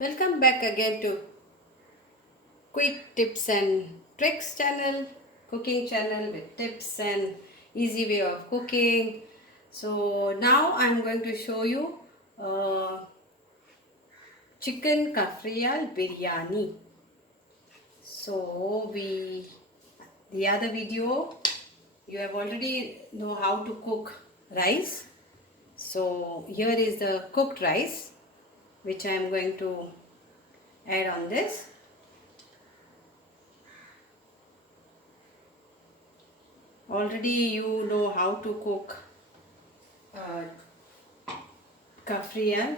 Welcome back again to Quick Tips and Tricks channel, cooking channel with tips and easy way of cooking. So now I'm going to show you Chicken Cafreal Biryani. So the other video you have already know how to cook rice. So here is the cooked rice which I am going to add on this. Already you know how to cook Cafreal.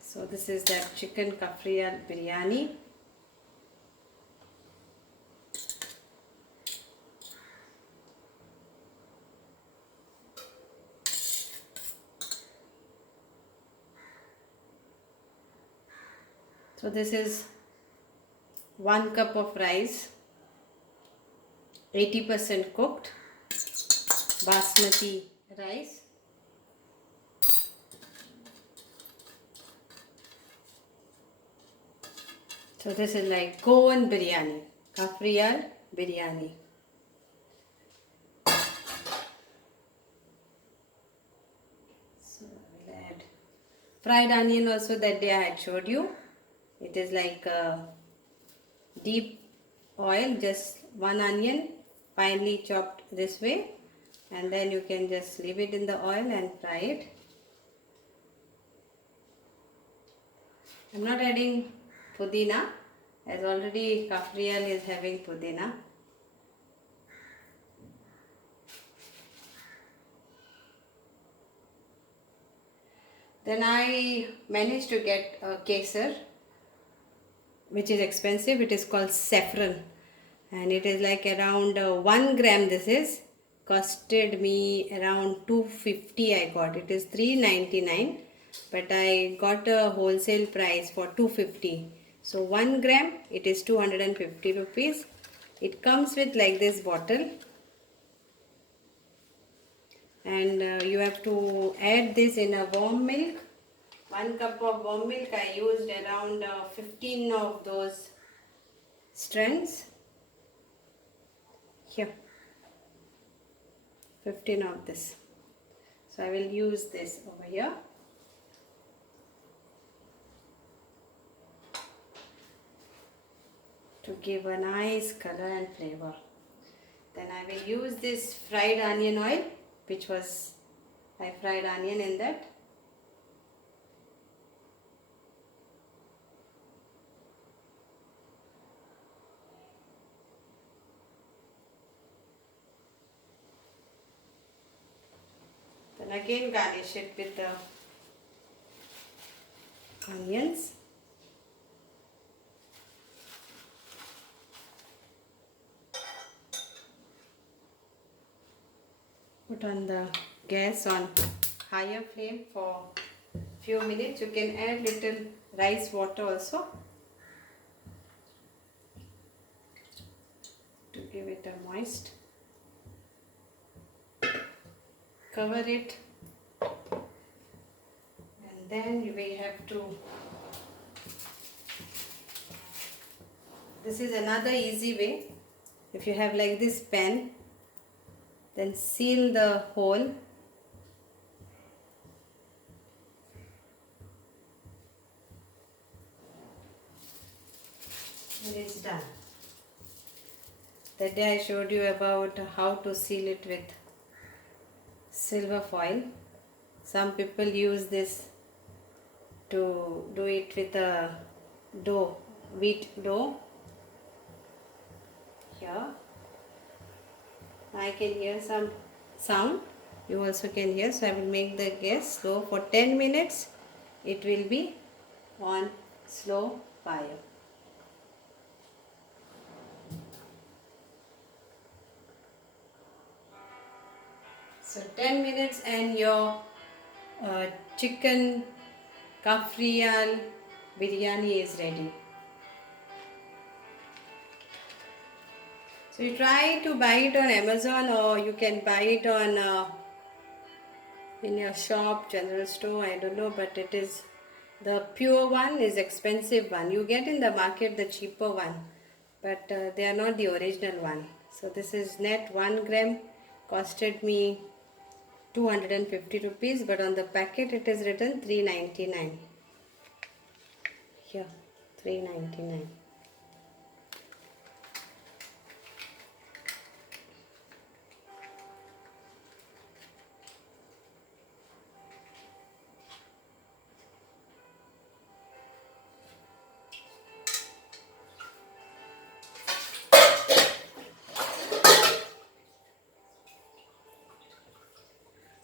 So this is that Chicken Cafreal Biryani. So this is 1 cup of rice, 80% cooked basmati rice. So this is like Goan biryani, Cafreal biryani. So I will add fried onion also. That day I had showed you. It is like deep oil, just one onion finely chopped this way, and then you can just leave it in the oil and fry it. I'm not adding pudina as already Cafreal is having pudina. Then I managed to get a kesar, which is expensive. It is called saffron, and it is like around 1 gram. This is costed me around 250. I got it is 399, but I got a wholesale price for 250. So 1 gram it is 250 rupees. It comes with like this bottle, and you have to add this in a warm milk. 1 cup of warm milk, I used around 15 of those strands. Here, 15 of this. So I will use this over here. To give a nice color and flavor. Then I will use this fried onion oil, which was I fried onion in that. Then again garnish it with the onions. Put on the gas on higher flame for few minutes. You can add little rice water also to give it a moist. Cover it, and then you will have to, this is another easy way. If you have like this pan, then seal the hole. It is done. That day I showed you about how to seal it with silver foil. Some people use this to do it with a dough, wheat dough. Here I can hear some sound. You also can hear. So I will make the gas slow for 10 minutes. It will be on slow fire. So 10 minutes and your chicken Cafreal biryani is ready. So you try to buy it on Amazon, or you can buy it on in your shop, general store, I don't know, but it is The pure one is expensive one. You get in the market the cheaper one, but they are not the original one. So this is net 1 gram, costed me 250 rupees, but on the packet it is written 399. Here, 399.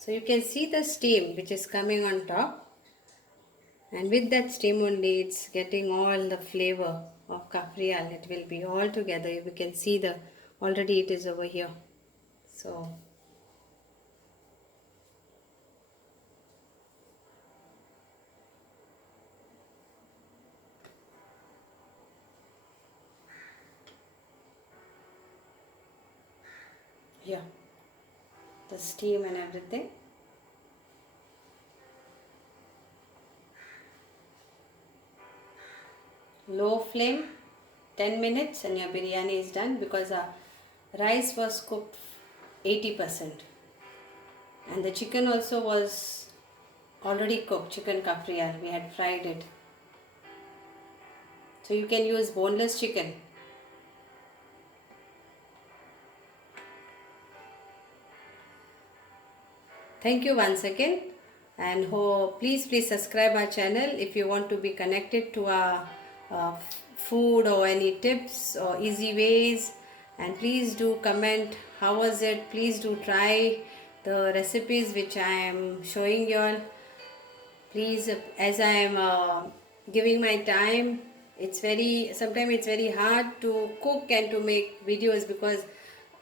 So you can see the steam which is coming on top, and with that steam only it's getting all the flavor of Cafreal. It will be all together. You can see the already it is over here. So yeah, the steam and everything. Low flame, 10 minutes and your biryani is done, because our rice was cooked 80% and the chicken also was already cooked. Chicken Cafreal, we had fried it. So you can use boneless chicken. Thank you once again, and please subscribe our channel if you want to be connected to our food or any tips or easy ways. And please do comment how was it. Please do try the recipes which I am showing you all. Please, as I am giving my time, sometimes it's very hard to cook and to make videos, because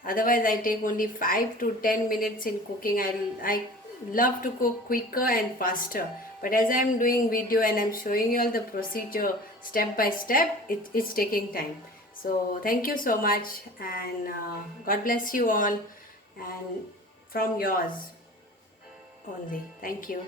otherwise I take only 5 to 10 minutes in cooking. I love to cook quicker and faster, but as I am doing video and I'm showing you all the procedure step by step, it's taking time. So thank you so much, and God bless you all, and from yours only. Thank you.